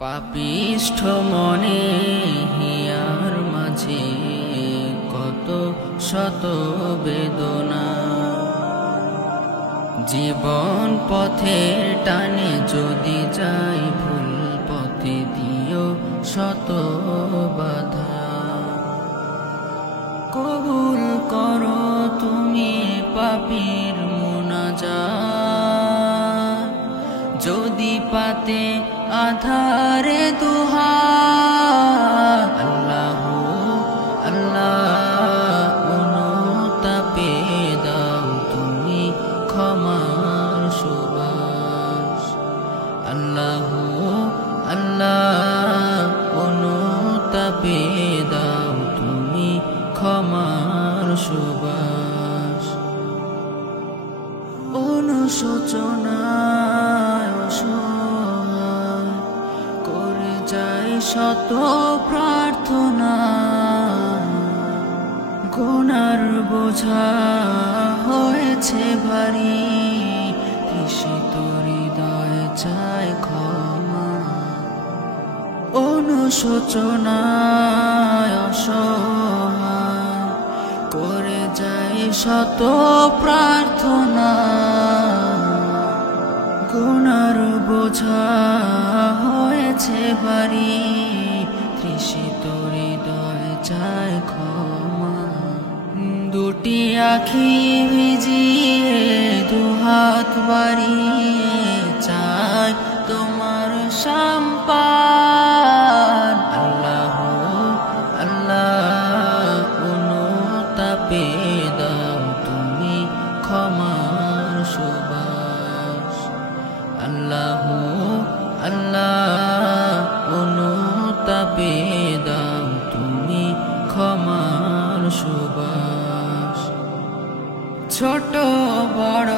পাপিষ্ঠ মনে হিয়ার মাঝে কত শত বেদনা, জীবন পথের টানে যদি যাই ভুল পথে দিও শত বাধা। কবুল করো তুমি পাপীর মুনাজাত, যদি পাতে আধারে দুহাত। আল্লাহ আল্লাহ অনুতাপে দাও তুমি ক্ষমার সুবাস। আল্লাহ আল্লাহ অনুতাপে দাও তুমি ক্ষমার সুবাস। অনুশোচনায় অসহায় করে যাই শত প্রার্থনা, গুনার বোঝা হয়েছে ভারী, তৃষিত হৃদয়ে চাই ক্ষমা। অনুশোচনায় অসহায় করে যাই শত প্রার্থনা, গুনার বোঝা হয়েছে ভারী, তৃষিত হৃদয়ে চাই ক্ষমা। দুটি আখি ভিজিয়ে দুহাত বাড়িয়ে চাই তোমার সম্পান। আল্লাহ আল্লাহ অনুতাপে দাও তুমি ক্ষমার সুবাস। আল্লাহ আল্লাহ অনুতাপে দাও তুমি ক্ষমার সুবাস। ছোট বড়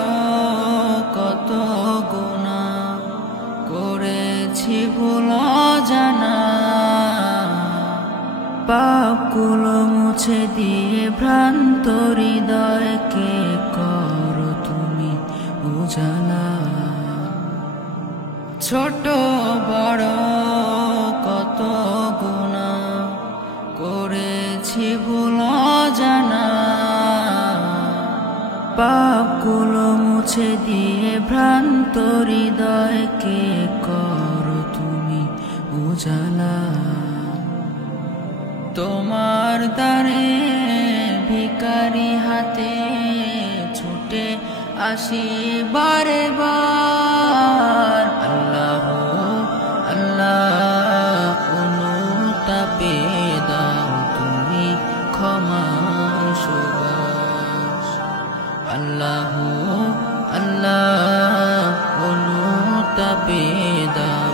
কত গুনাহ করেছি ভুল জানা, পাপগুলো মুছে দিয়ে ভ্রান্ত হৃদয়কে করো তুমি উজালা। ছোট বড় কত গুনাহ করেছি ভুল জানা, পাপগুলো মুছে দিয়ে ভ্রান্ত হৃদয়কে করো তুমি উজালা। তোমার দ্বারে ভিখারি হাতে ছুটে আসি বারে বার। আল্লাহ আল্লাহ অনুতাপে দাও তুমি ক্ষমার সুবাস। আল্লাহ আল্লাহ অনুতাপে দাও